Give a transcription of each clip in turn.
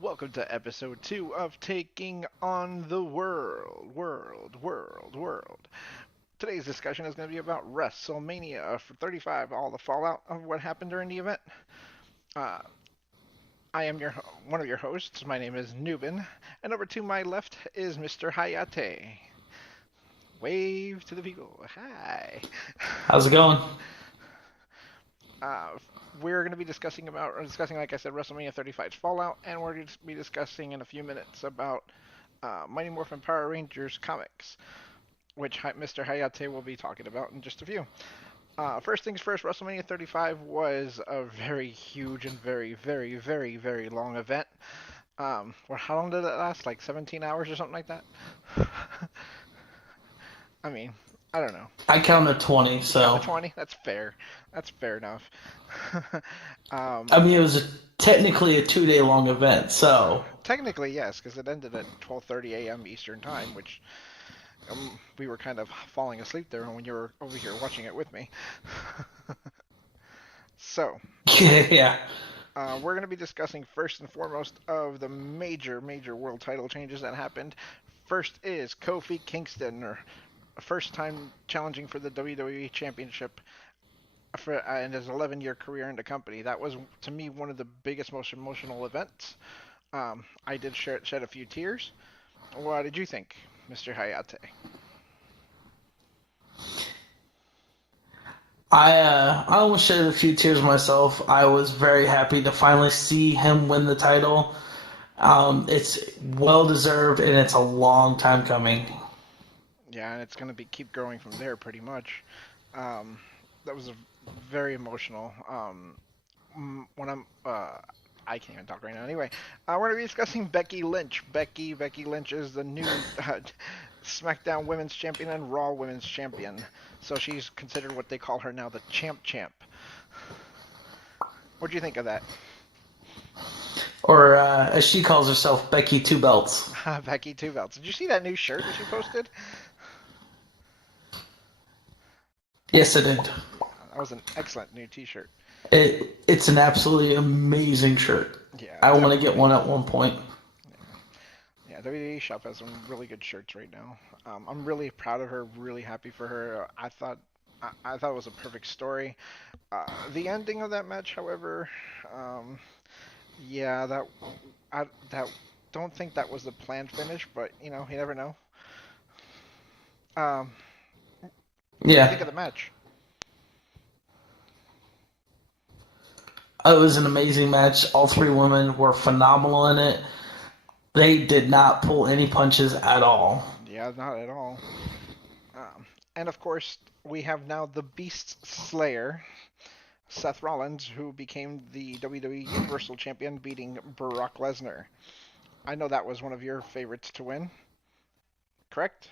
Welcome to episode 2 of Taking on the World. Today's discussion is going to be about Wrestlemania for 35, all the fallout of what happened during the event. Uh, I am one of your hosts. My name is Nubin, and over to my left is Mr. Hayate. Wave to the people. Hi. How's it going? Uh, we're going to be discussing, like I said, WrestleMania 35's Fallout, and we're going to be discussing in a few minutes about Mighty Morphin Power Rangers comics, which Mr. Hayate will be talking about in just a few. First things first, WrestleMania 35 was a very huge and very long event. How long did it last? Like 17 hours or something like that? I mean, I don't know. I counted 20, You count to so 20? That's fair. That's fair enough. I mean it was technically a 2-day long event. So Technically, yes, because it ended at 12:30 a.m. Eastern Time, which we were kind of falling asleep there when you were over here watching it with me. So, yeah, we're going to be discussing first and foremost of the major world title changes that happened. First is Kofi Kingston, or first time challenging for the WWE Championship in his 11-year career in the company. That was, to me, one of the biggest, most emotional events. I did shed a few tears. What did you think, Mr. Hayate? I almost shed a few tears myself. I was very happy to finally see him win the title. It's well deserved, and it's a long time coming. Yeah, and it's going to be keep growing from there pretty much. Um, that was a very emotional. When I can't even talk right now. Anyway, we're going to be discussing Becky Lynch. Becky Lynch is the new SmackDown Women's Champion and Raw Women's Champion. So she's considered what they call her now, the Champ. What do you think of that? Or as she calls herself, Becky Two Belts. Becky Two Belts. Did you see that new shirt that she posted? Yes, I did. That was an excellent new T-shirt. It's an absolutely amazing shirt. Yeah, I want to get definitely. one at one point. Yeah, WWE Shop has some really good shirts right now. I'm really proud of her. Really happy for her. I thought it was a perfect story. The ending of that match, however, um, yeah, that don't think that was the planned finish, but you never know. Um, what do you think Yeah, of the match? it was an amazing match. All three women were phenomenal in it. They did not pull any punches at all. Yeah, not at all. And of course, we have now the Beast Slayer, Seth Rollins, who became the WWE Universal Champion, beating Brock Lesnar. I know that was one of your favorites to win, correct?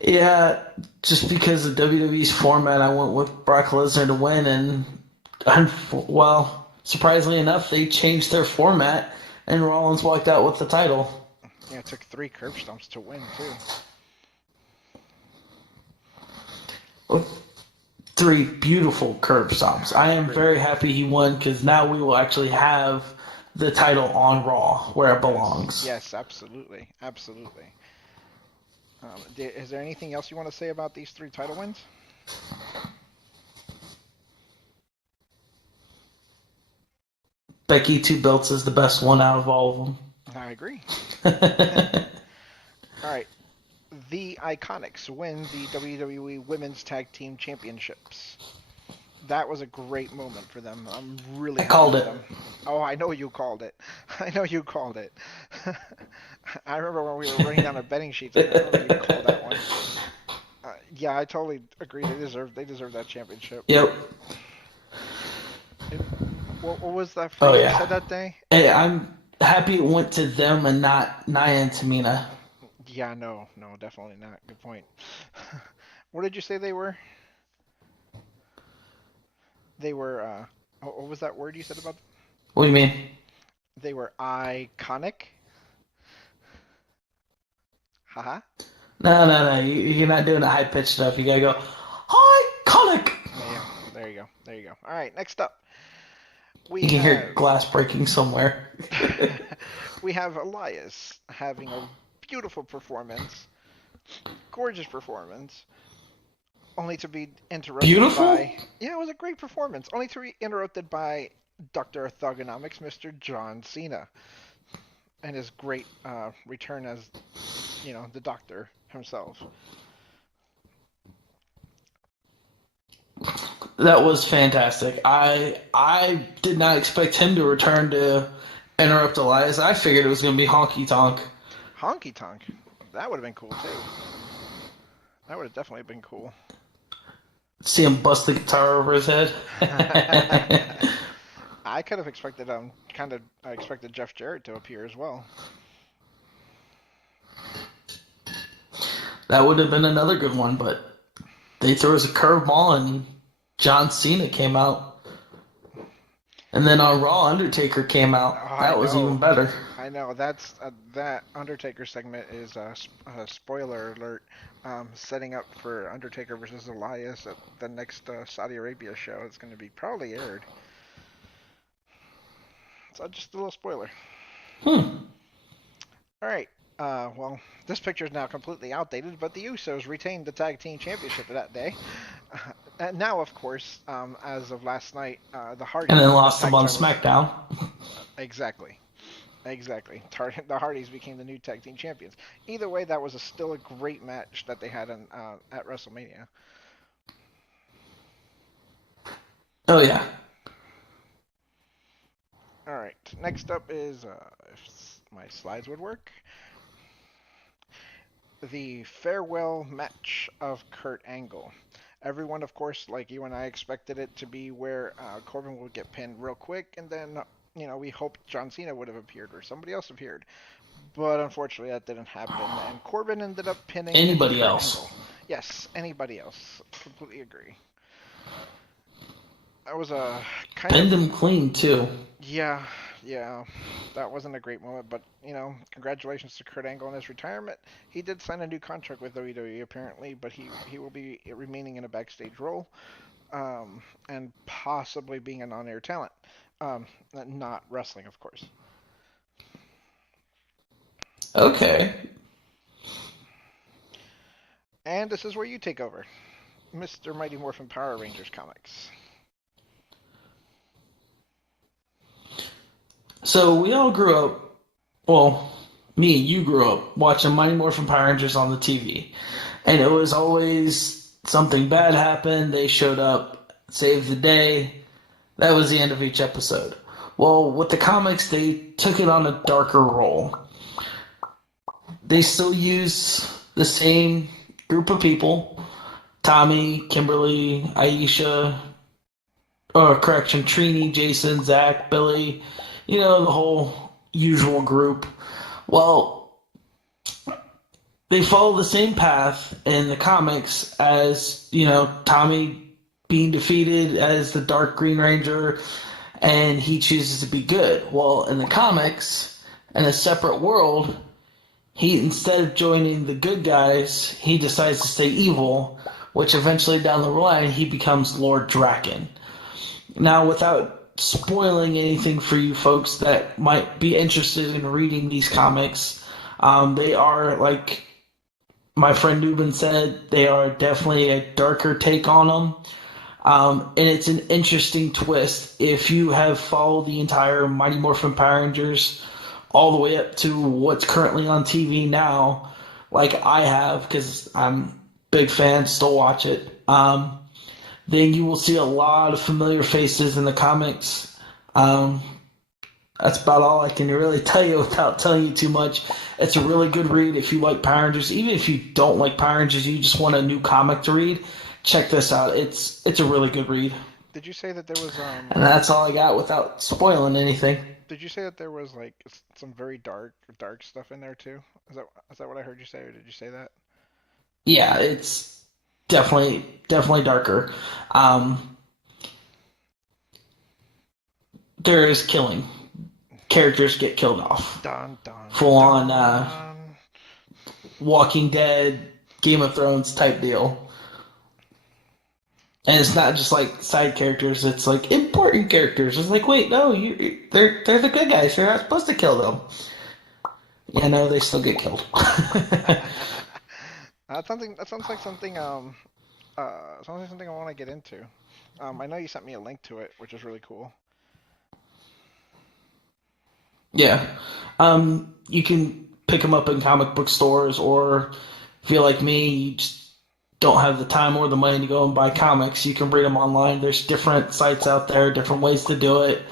Yeah, just because of WWE's format, I went with Brock Lesnar to win, and well, surprisingly enough, they changed their format, and Rollins walked out with the title. Yeah, it took 3 curb stomps to win too. With 3 beautiful curb stomps. I am Great. very happy he won because now we will actually have the title on Raw where it Yes, belongs. yes, absolutely. Is there anything else you want to say about these 3 title wins? Becky Two Belts is the best one out of all I agree. of them. All right, the Iconics win the WWE Women's Tag Team Championships. That was a great moment for them. I'm really I happy called for it. them. Oh, I know you called it. I know you called it. I remember when we were running down our betting sheets. I remember you called that one. Yeah, I totally agree. They deserve that championship. Yep. And what was that Oh phrase you said yeah. that day? Hey, I'm happy it went to them and not Nia and Tamina. Yeah, no, definitely not. Good point. What did you say they were? They were. What was that word you said about them? What do you mean? They were iconic. Haha. No. You're not doing the high pitched stuff. You gotta go iconic. Yeah, there you go. All right, next up. We You can hear have glass breaking somewhere. we have Elias having a beautiful performance, gorgeous performance, only to be interrupted Beautiful? by, yeah, it was a great performance, only to be interrupted by Dr. Orthogonomics, Mr. John Cena, and his great return as, the Doctor himself. That was fantastic. I did not expect him to return to interrupt Elias. I figured it was going to be Honky Tonk. Honky Tonk, that would have been cool too. That would have definitely been cool. See him bust the guitar over his head. I could have expected I expected Jeff Jarrett to appear as well. That would have been another good one, but they threw us a curveball and John Cena came out. And then on Raw, Undertaker came Oh, out. I That was even know. better. I know. That Undertaker segment is a spoiler alert, setting up for Undertaker versus Elias at the next Saudi Arabia show. It's going to be probably aired. So just a little spoiler. Hmm. All right. Well, this picture is now completely outdated, but the Usos retained the tag team championship that day. And now, of course, as of last night, the And then Hardys lost tag him on titles. SmackDown. Exactly. Exactly. The Hardys became the new tag team champions. Either way, that was still a great match that they had at WrestleMania. Oh, yeah. All right. Next up is, if my slides would work, the farewell match of Kurt Angle. Everyone, of course, like you and I, expected it to be where Corbin would get pinned real quick, and then we hoped John Cena would have appeared or somebody else appeared. But unfortunately, that didn't happen, and Corbin ended up pinning Anybody Kurt else? Angle. Yes, anybody else. Completely agree. That was a kind of, Pinned him clean, too. yeah, yeah. That wasn't a great moment, but congratulations to Kurt Angle on his retirement. He did sign a new contract with WWE apparently, but he will be remaining in a backstage role, and possibly being a non-air talent, not wrestling, of course. Okay. And this is where you take over, Mr. Mighty Morphin Power Rangers comics. So we all grew up, well, me and you grew up watching Mighty Morphin Power Rangers on the TV. And it was always something bad happened. They showed up, saved the day. That was the end of each episode. Well, with the comics, they took it on a darker role. They still use the same group of people: Tommy, Kimberly, Aisha, or correction, Trini, Jason, Zach, Billy, the whole usual group. Well, they follow the same path in the comics as, Tommy being defeated as the Dark Green Ranger and he chooses to be good. Well, in the comics, in a separate world, he, instead of joining the good guys, he decides to stay evil, which eventually down the line he becomes Lord Draken. Now, without spoiling anything for you folks that might be interested in reading these comics, they are, like my friend Newman said, they are definitely a darker take on them. And it's an interesting twist. If you have followed the entire Mighty Morphin Power Rangers all the way up to what's currently on TV now, like I have, because I'm a big fan, still watch it, then you will see a lot of familiar faces in the comics. That's about all I can really tell you without telling you too much. It's a really good read if you like Power Rangers. Even if you don't like Power Rangers, you just want a new comic to read, check this out. It's a really good read. Did you say that there was And that's all I got without spoiling anything. Did you say that there was like some very dark stuff in there too? Is that what I heard you say, or did you say that? Yeah, it's definitely darker. Um, there is killing. Characters get killed off. Dun dun Full on dun. Walking Dead, Game of Thrones type deal. And it's not just like side characters; it's like important characters. It's like, wait, no, they're the good guys. You're not supposed to kill them. You know, they still get killed. That sounds like sounds like something I want to get into. I know you sent me a link to it, which is really cool. Yeah. You can pick them up in comic book stores, or if you're like me, you just don't have the time or the money to go and buy comics, you can read them online. There's different sites out there, different ways to do it.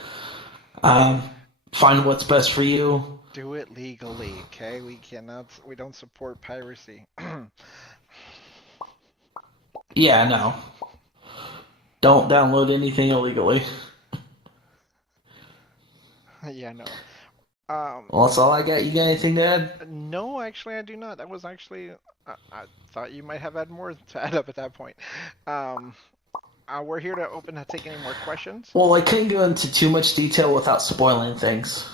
Um, find what's best for you. Do it legally, okay? We don't support piracy. Yeah, no. Don't download anything illegally. Yeah, no. Um, Well, that's all I got. You got anything to add? no, actually, I do not. That was actually, I thought you might have had more to add up at that point. Um, we're here to open to take any more questions. Well, I couldn't go into too much detail without spoiling things.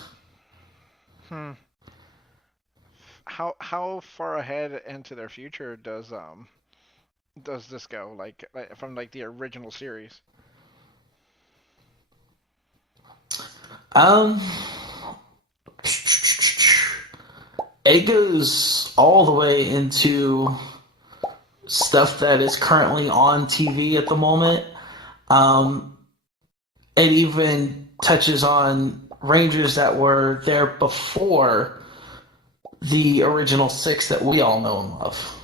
Hmm. How far ahead into their future does this go? Like from like the original series? Um, it goes all the way into stuff that is currently on TV at the moment. Um, it even touches on Rangers that were there before the original six that we all know and love.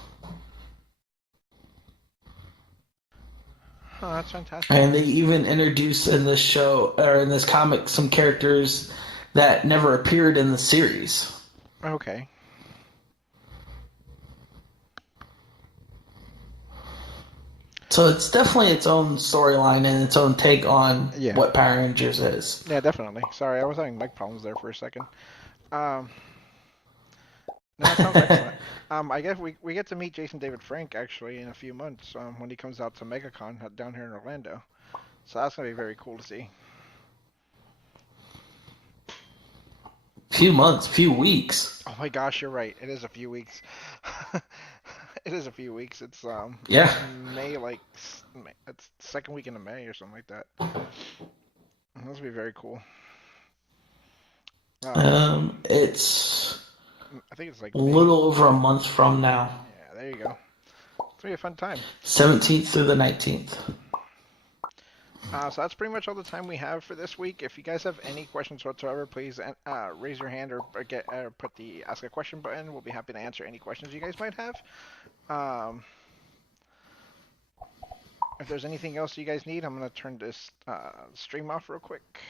Oh, that's fantastic. And they even introduce in this show or in this comic some characters that never appeared in the series. Okay. So it's definitely its own storyline and its own take on Yeah. what Power Rangers is. Yeah, definitely. Sorry, I was having mic problems there for a second. Um, no, that sounds excellent. I guess we get to meet Jason David Frank actually in a few months when he comes out to MegaCon down here in Orlando. So that's gonna be very cool to see. Few months, few weeks. Oh my gosh, you're right. It is a few weeks. It is a few weeks. It's Yeah. May it's second week into May or something like that. This will be very cool. Um, It's I think it's like a May. little over a month from now. Yeah, there you go. It's gonna be a fun time. 17th through the 19th. So that's pretty much all the time we have for this week. If you guys have any questions whatsoever, please raise your hand or put the ask a question button. We'll be happy to answer any questions you guys might have. Um, if there's anything else you guys need, I'm gonna turn this stream off real quick.